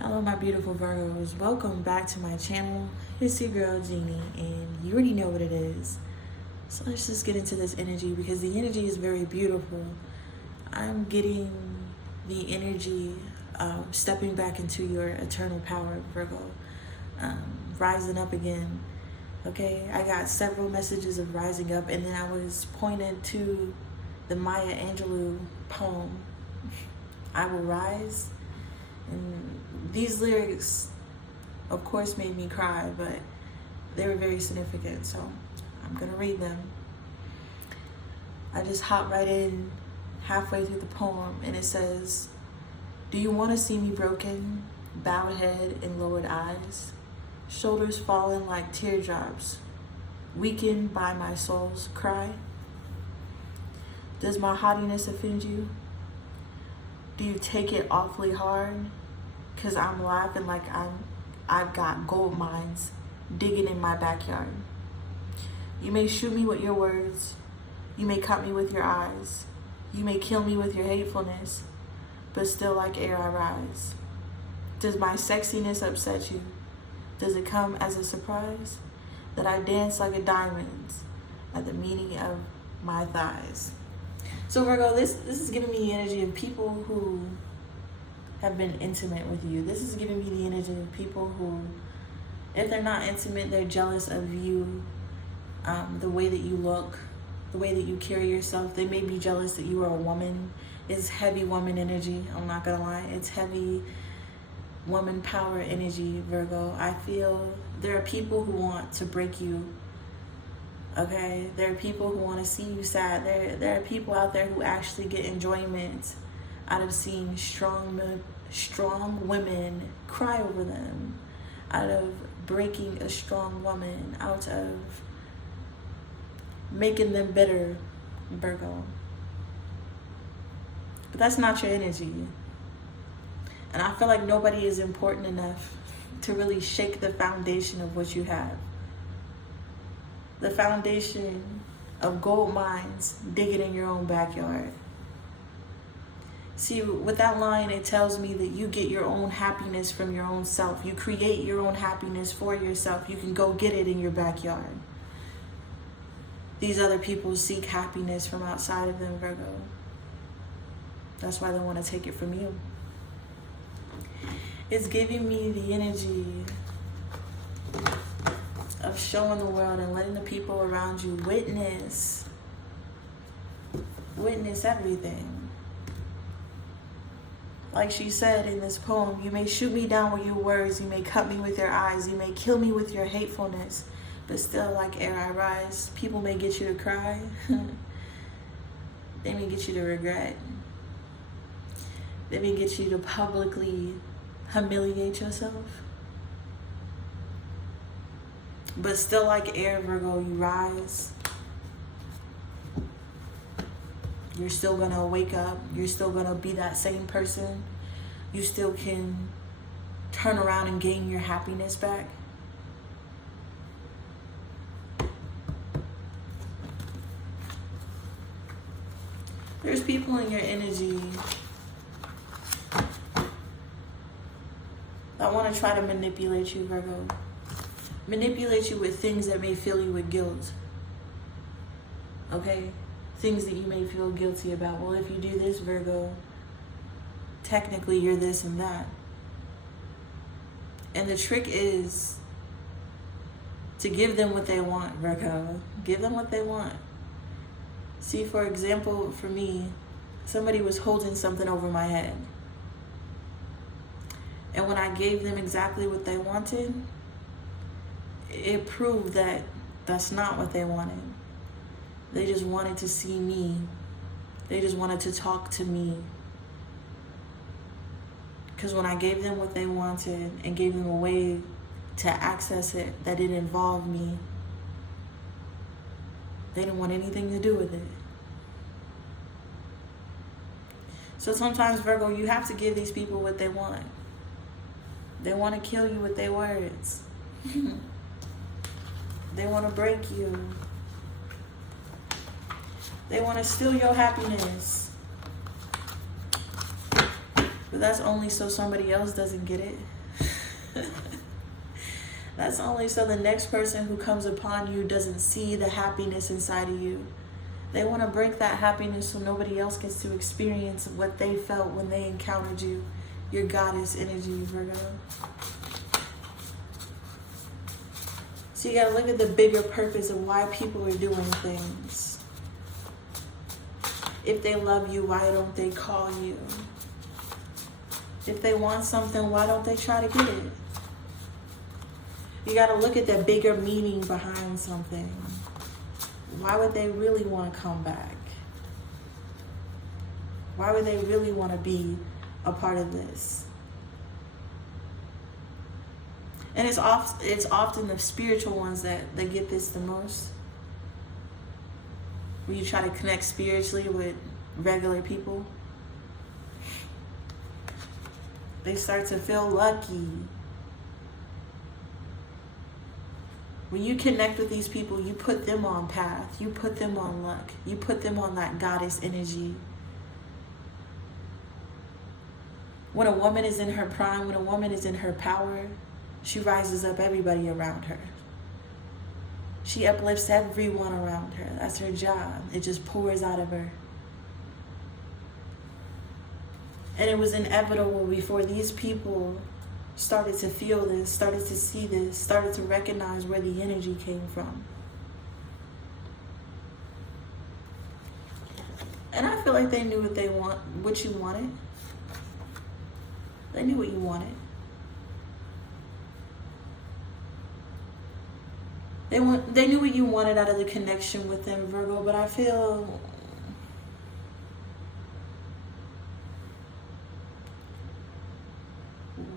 Hello my beautiful Virgos, welcome back to my channel. It's your girl Jeannie and you already know what it is. So let's just get into this energy because the energy is very beautiful. I'm getting the energy of stepping back into your eternal power, Virgo. Rising up again. Okay, I got several messages of rising up, and then I was pointed to the Maya Angelou poem, I Will Rise. And these lyrics, of course, made me cry, but they were very significant, so I'm gonna read them. I just hop right in halfway through the poem, and it says, "Do you want to see me broken, bowed head and lowered eyes, shoulders falling like teardrops, weakened by my soul's cry? Does my haughtiness offend you? Do you take it awfully hard? 'Cause I'm laughing like I've got gold mines digging in my backyard. You may shoot me with your words. You may cut me with your eyes. You may kill me with your hatefulness, but still like air I rise. Does my sexiness upset you? Does it come as a surprise that I dance like a diamond at the meaning of my thighs?" So Virgo, this is giving me the energy of people who have been intimate with you. This is giving me the energy of people who, if they're not intimate, they're jealous of you, the way that you look, the way that you carry yourself. They may be jealous that you are a woman. It's heavy woman energy, I'm not gonna lie. It's heavy woman power energy, Virgo. I feel there are people who want to break you. Okay, there are people who want to see you sad. There are people out there who actually get enjoyment out of seeing strong women cry over them, out of breaking a strong woman, out of making them bitter, Virgo. But that's not your energy. And I feel like nobody is important enough to really shake the foundation of what you have. The foundation of gold mines digging in your own backyard. See, with that line, it tells me that you get your own happiness from your own self. You create your own happiness for yourself. You can go get it in your backyard. These other people seek happiness from outside of them, Virgo. That's why they want to take it from you. It's giving me the energy of showing the world and letting the people around you witness everything. Like she said in this poem, you may shoot me down with your words, you may cut me with your eyes, you may kill me with your hatefulness, but still like air I rise. People may get you to cry. They may get you to regret. They may get you to publicly humiliate yourself. But still like air, Virgo, you rise. You're still gonna wake up. You're still gonna be that same person. You still can turn around and gain your happiness back. There's people in your energy that want to try to manipulate you, Virgo. Manipulate you with things that may fill you with guilt. Okay? Things that you may feel guilty about. Well, if you do this, Virgo, technically you're this and that. And the trick is to give them what they want, Virgo. Give them what they want. See, for example, for me, somebody was holding something over my head. And when I gave them exactly what they wanted, it proved that that's not what they wanted. They just wanted to see me. They just wanted to talk to me. Because when I gave them what they wanted and gave them a way to access it that didn't involve me, they didn't want anything to do with it. So sometimes, Virgo, you have to give these people what they want. They want to kill you with their words. They want to break you. They want to steal your happiness. But that's only so somebody else doesn't get it. That's only so the next person who comes upon you doesn't see the happiness inside of you. They want to break that happiness so nobody else gets to experience what they felt when they encountered you. Your goddess energy, Virgo. So you got to look at the bigger purpose of why people are doing things. If they love you, why don't they call you? If they want something, why don't they try to get it? You got to look at the bigger meaning behind something. Why would they really want to come back? Why would they really want to be a part of this? And it's often the spiritual ones that get this the most. When you try to connect spiritually with regular people, they start to feel lucky. When you connect with these people, you put them on path. You put them on luck. You put them on that goddess energy. When a woman is in her prime, when a woman is in her power, she rises up everybody around her. She uplifts everyone around her. That's her job. It just pours out of her. And it was inevitable before these people started to feel this, started to see this, started to recognize where the energy came from. And I feel like they knew what you wanted. They knew what you wanted. They knew what you wanted out of the connection with them, Virgo, but I feel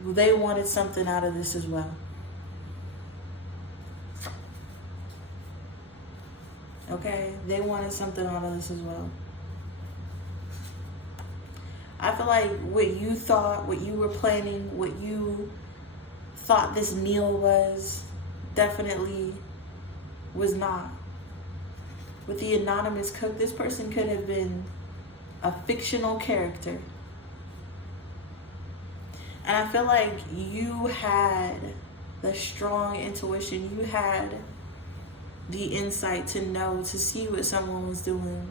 they wanted something out of this as well. Okay? They wanted something out of this as well. I feel like what you thought, what you were planning, what you thought this meal was, definitely was not. With the anonymous cook, this person could have been a fictional character. And I feel like you had the strong intuition, you had the insight to know, to see what someone was doing,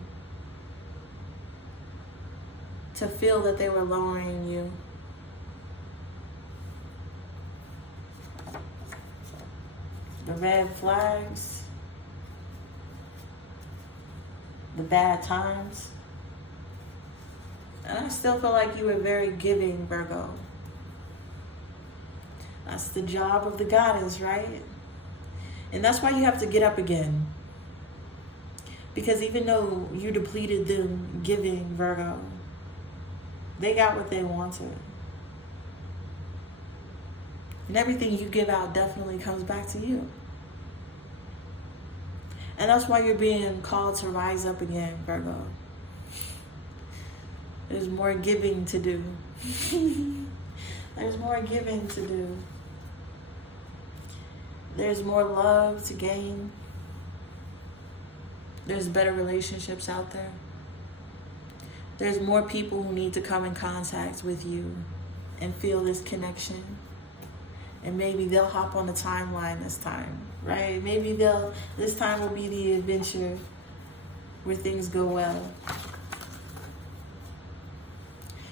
to feel that they were lowering you. The red flags, the bad times. And I still feel like you were very giving, Virgo. That's the job of the goddess, right? And that's why you have to get up again. Because even though you depleted them giving, Virgo, they got what they wanted. And everything you give out definitely comes back to you. And that's why you're being called to rise up again, Virgo. There's more giving to do. There's more giving to do. There's more love to gain. There's better relationships out there. There's more people who need to come in contact with you and feel this connection. And maybe they'll hop on the timeline this time, right? Maybe this time will be the adventure where things go well.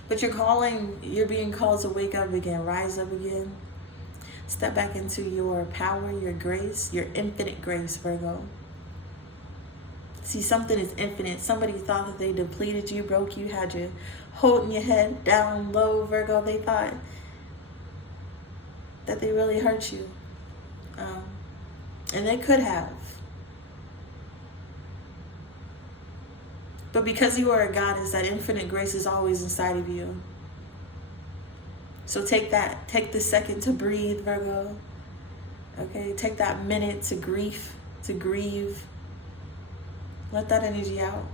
But you're being called to wake up again, rise up again. Step back into your power, your grace, your infinite grace, Virgo. See, something is infinite. Somebody thought that they depleted you, broke you, had you holding your head down low, Virgo. They thought that they really hurt you. And they could have. But because you are a goddess, that infinite grace is always inside of you. So take the second to breathe, Virgo. Okay, take that minute to grieve. Let that energy out.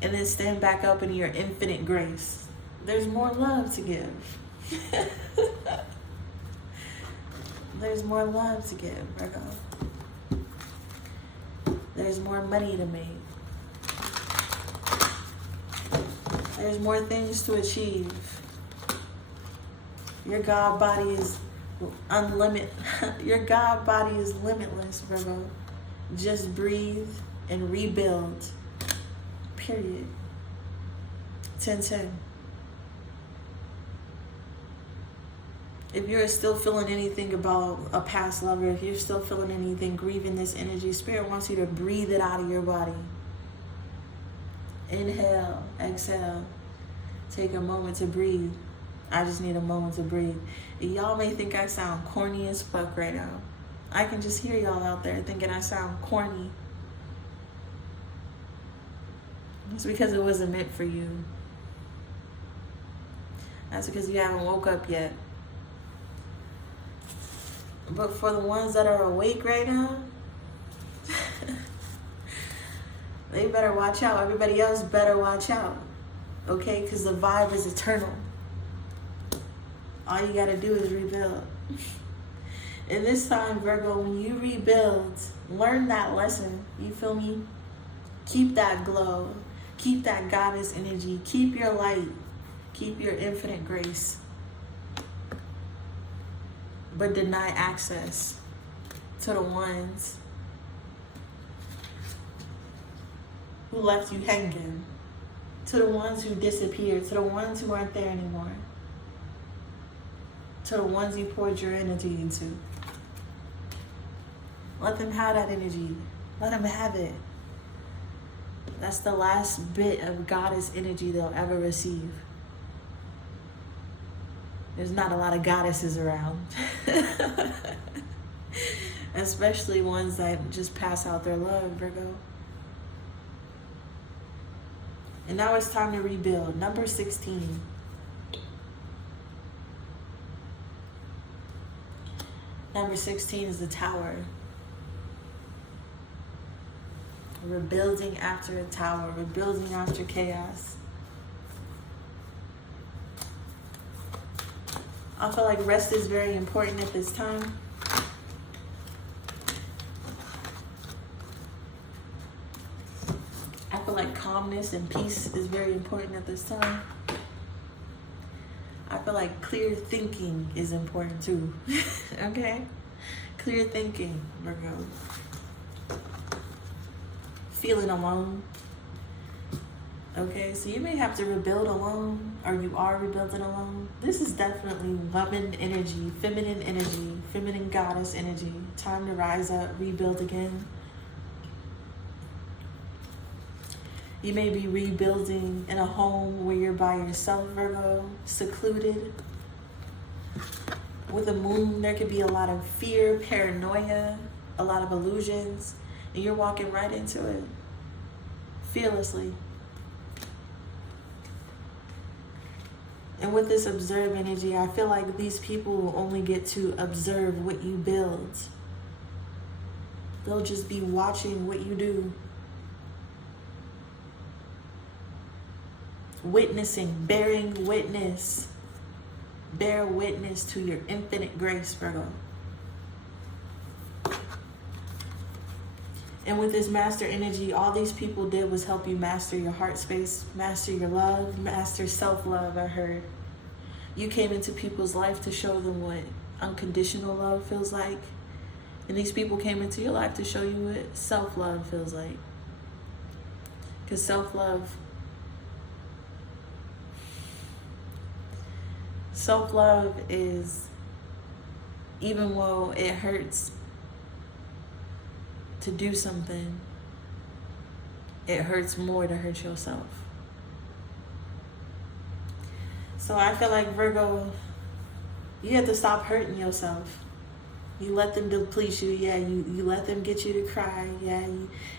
And then stand back up in your infinite grace. There's more love to give. There's more love to give, Virgo. There's more money to make. There's more things to achieve. Your God body is unlimited. Your God body is limitless, Virgo. Just breathe and rebuild. Period. 10-10. If you're still feeling anything about a past lover, if you're still feeling anything, grieving this energy, Spirit wants you to breathe it out of your body. Inhale, exhale. Take a moment to breathe. I just need a moment to breathe. Y'all may think I sound corny as fuck right now. I can just hear y'all out there thinking I sound corny. It's because it wasn't meant for you. That's because you haven't woke up yet. But for the ones that are awake right now, they better watch out. Everybody else better watch out. Okay? Because the vibe is eternal. All you got to do is rebuild. And this time, Virgo, when you rebuild, learn that lesson. You feel me? Keep that glow. Keep that goddess energy. Keep your light. Keep your infinite grace. But deny access to the ones who left you hanging, to the ones who disappeared, to the ones who aren't there anymore, to the ones you poured your energy into. Let them have that energy. Let them have it. That's the last bit of goddess energy they'll ever receive. There's not a lot of goddesses around. Especially ones that just pass out their love, Virgo. And now it's time to rebuild. Number 16. Number 16 is the Tower. Rebuilding after a tower. Rebuilding after chaos. I feel like rest is very important at this time. I feel like calmness and peace is very important at this time. I feel like clear thinking is important too. Okay? Clear thinking, Virgo. Feeling alone. Okay, so you may have to rebuild alone, or you are rebuilding alone. This is definitely woman energy, feminine goddess energy. Time to rise up, rebuild again. You may be rebuilding in a home where you're by yourself, Virgo, secluded. With a moon, there could be a lot of fear, paranoia, a lot of illusions, and you're walking right into it, fearlessly. And with this observe energy, I feel like these people will only get to observe what you build. They'll just be watching what you do. Witnessing, bearing witness. Bear witness to your infinite grace, Virgo. And with this master energy, all these people did was help you master your heart space, master your love, master self-love, I heard. You came into people's life to show them what unconditional love feels like. And these people came into your life to show you what self-love feels like. Because self-love is, even though it hurts to do something, it hurts more to hurt yourself. So I feel like, Virgo, you have to stop hurting yourself. You let them deplete you. Yeah, you let them get you to cry. Yeah,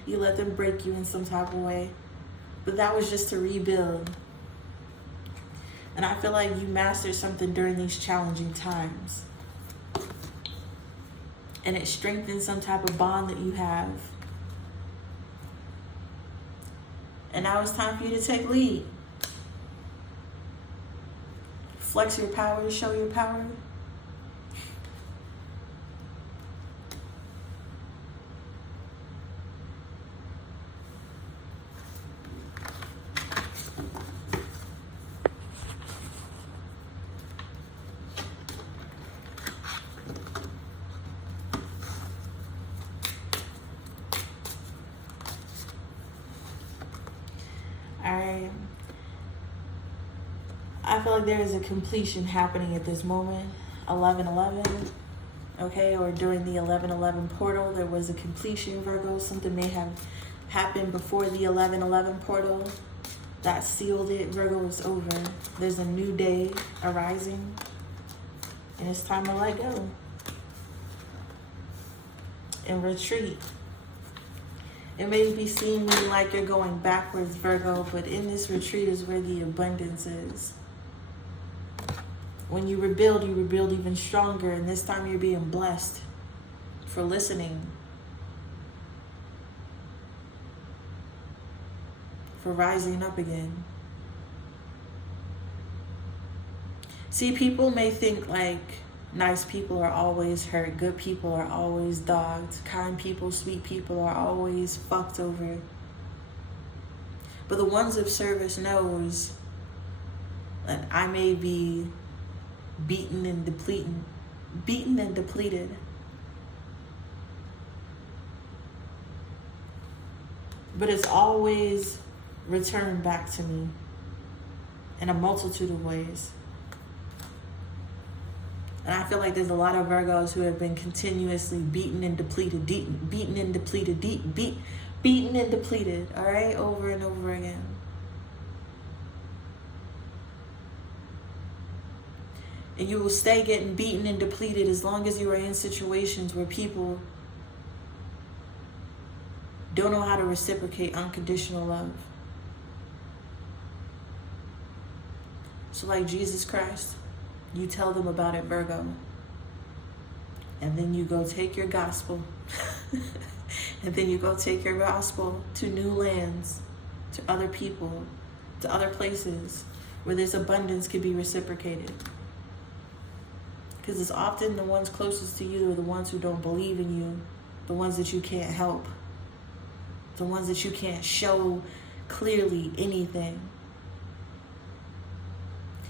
you let them break you in some type of way. But that was just to rebuild. And I feel like you mastered something during these challenging times. And it strengthens some type of bond that you have. And now it's time for you to take lead. Flex your power, show your power. feel like there is a completion happening at this moment. 11/11, okay, or during the 11/11 portal, there was a completion, Virgo. Something may have happened before the 11/11 portal that sealed it. Virgo, is over. There's a new day arising, and it's time to let go and retreat. It may be seeming like you're going backwards, Virgo, but in this retreat is where the abundance is. When you rebuild even stronger, and this time you're being blessed for listening, for rising up again. See, people may think like nice people are always hurt, good people are always dogged, kind people, sweet people are always fucked over. But the ones of service knows that I may be beaten and depleted. But it's always returned back to me in a multitude of ways. And I feel like there's a lot of Virgos who have been continuously beaten and depleted, all right, over and over again. And you will stay getting beaten and depleted as long as you are in situations where people don't know how to reciprocate unconditional love. So like Jesus Christ, you tell them about it, Virgo. And then you go take your gospel. And then you go take your gospel to new lands, to other people, to other places where this abundance could be reciprocated. Because it's often the ones closest to you are the ones who don't believe in you, the ones that you can't help, the ones that you can't show clearly anything.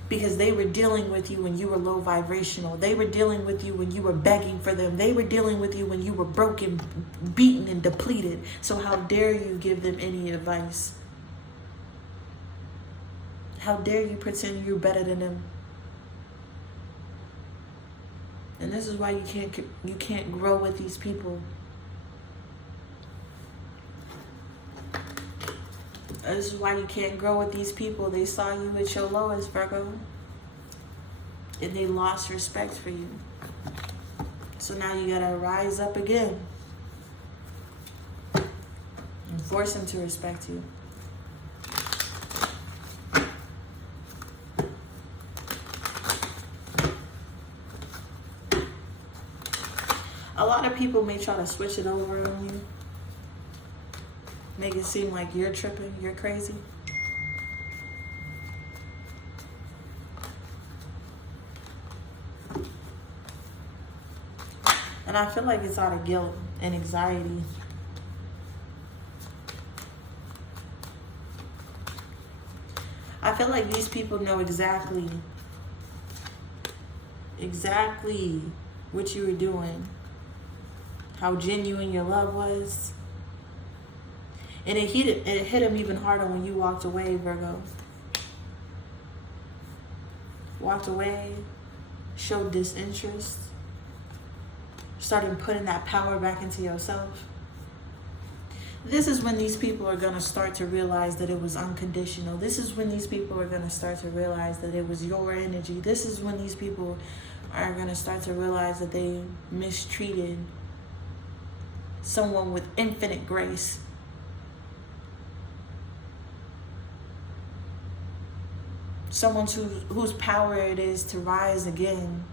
Because they were dealing with you when you were low vibrational. They were dealing with you when you were begging for them. They were dealing with you when you were broken, beaten, and depleted. So how dare you give them any advice? How dare you pretend you're better than them? And this is why you can't grow with these people. This is why you can't grow with these people. They saw you at your lowest, Virgo. And they lost respect for you. So now you gotta rise up again. And force them to respect you. A lot of people may try to switch it over on you. Make it seem like you're tripping, you're crazy. And I feel like it's out of guilt and anxiety. I feel like these people know exactly what you were doing, how genuine your love was. And it hit him even harder when you walked away, Virgo. Walked away, showed disinterest, started putting that power back into yourself. This is when these people are going to start to realize that it was unconditional. This is when these people are going to start to realize that it was your energy. This is when these people are going to start to realize that they mistreated someone with infinite grace. Someone whose power it is to rise again,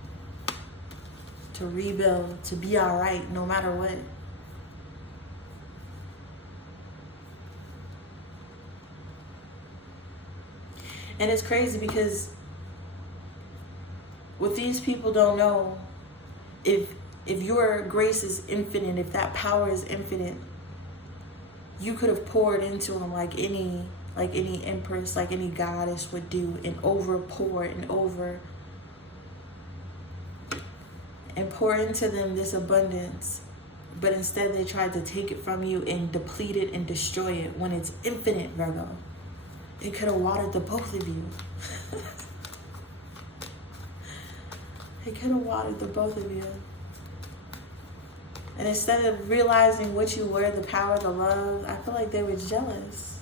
to rebuild, to be all right no matter what. And it's crazy because what these people don't know, if your grace is infinite, if that power is infinite, you could have poured into them like any empress, like any goddess would do, and pour into them this abundance. But instead they tried to take it from you and deplete it and destroy it when it's infinite, Virgo. It could have watered the both of you. They could have watered the both of you. And instead of realizing what you were, the power, the love, I feel like they were jealous.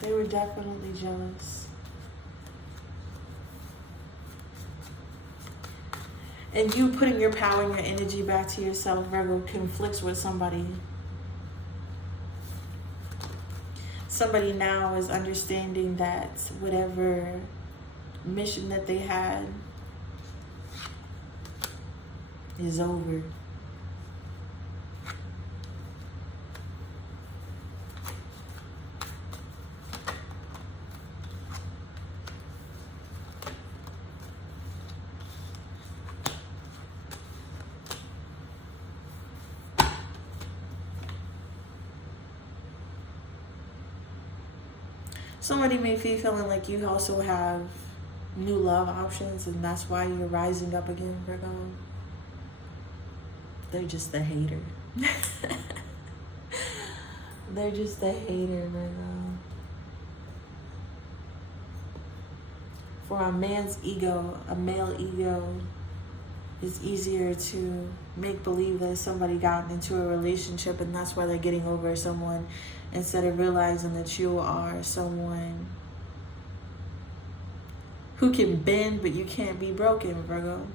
They were definitely jealous. And you putting your power and your energy back to yourself, Virgo, conflicts with somebody. Somebody now is understanding that whatever mission that they had is over. Somebody may be feeling like you also have new love options, and that's why you're rising up again, Virgo. They're just the hater. They're just the hater, Virgo. For a man's ego, a male ego, it's easier to make believe that somebody got into a relationship and that's why they're getting over someone, instead of realizing that you are someone who can bend, but you can't be broken, Virgo.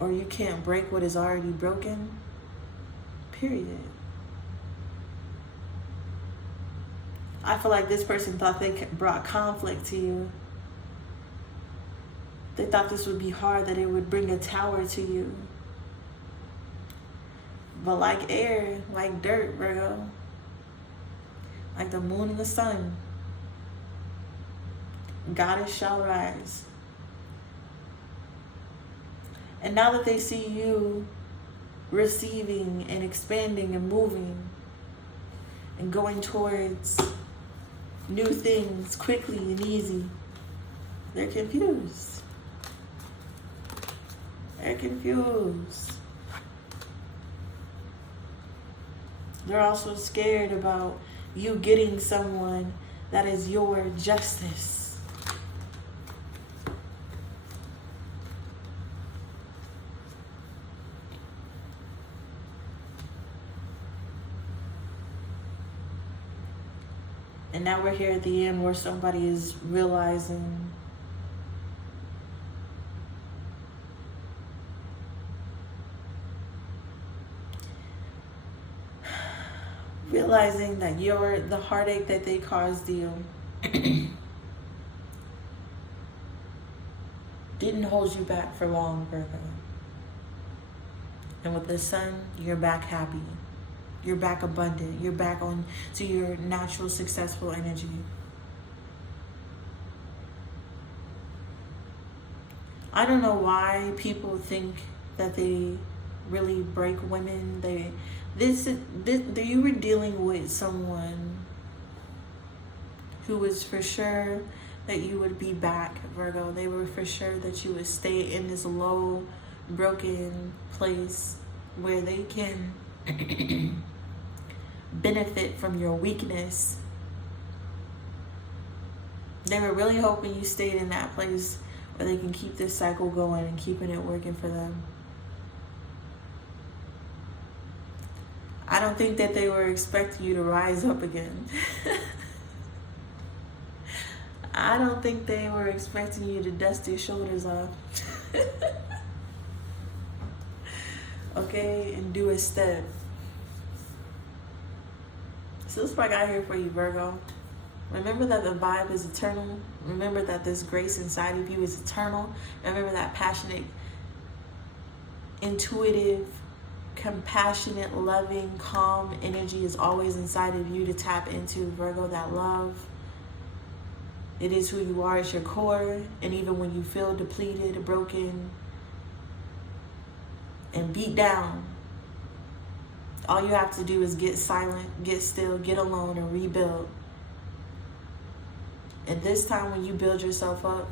Or you can't break what is already broken, period. I feel like this person thought they brought conflict to you. They thought this would be hard, that it would bring a tower to you. But like air, like dirt, Virgo, like the moon and the sun, goddess shall rise. And now that they see you receiving and expanding and moving and going towards new things quickly and easy, they're confused. They're confused. They're also scared about you getting someone that is your justice. And now we're here at the end where somebody is realizing that you're the heartache that they caused you didn't hold you back for long, Virgo. And with the sun, you're back happy. You're back abundant. You're back on to your natural, successful energy. I don't know why people think that they really break women. You were dealing with someone who was for sure that you would be back, Virgo. They were for sure that you would stay in this low, broken place where they can benefit from your weakness. They were really hoping you stayed in that place where they can keep this cycle going and keeping it working for them. I don't think that they were expecting you to rise up again. I don't think they were expecting you to dust your shoulders off. Okay, and do a step. So this is what I got here for you, Virgo. Remember that the vibe is eternal. Remember that this grace inside of you is eternal. Remember that passionate, intuitive, compassionate, loving, calm energy is always inside of you to tap into, Virgo. That love. It is who you are. It's your core. And even when you feel depleted, broken, and beat down, all you have to do is get silent, get still, get alone, and rebuild. And this time when you build yourself up,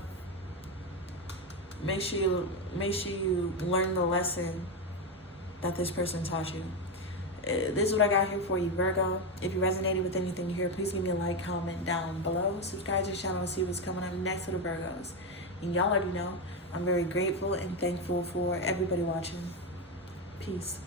make sure you learn the lesson that this person taught you. this is what I got here for you, Virgo. If you resonated with anything you hear, please give me a like, comment down below. Subscribe to the channel and see what's coming up next for the Virgos. And y'all already know, I'm very grateful and thankful for everybody watching. Peace.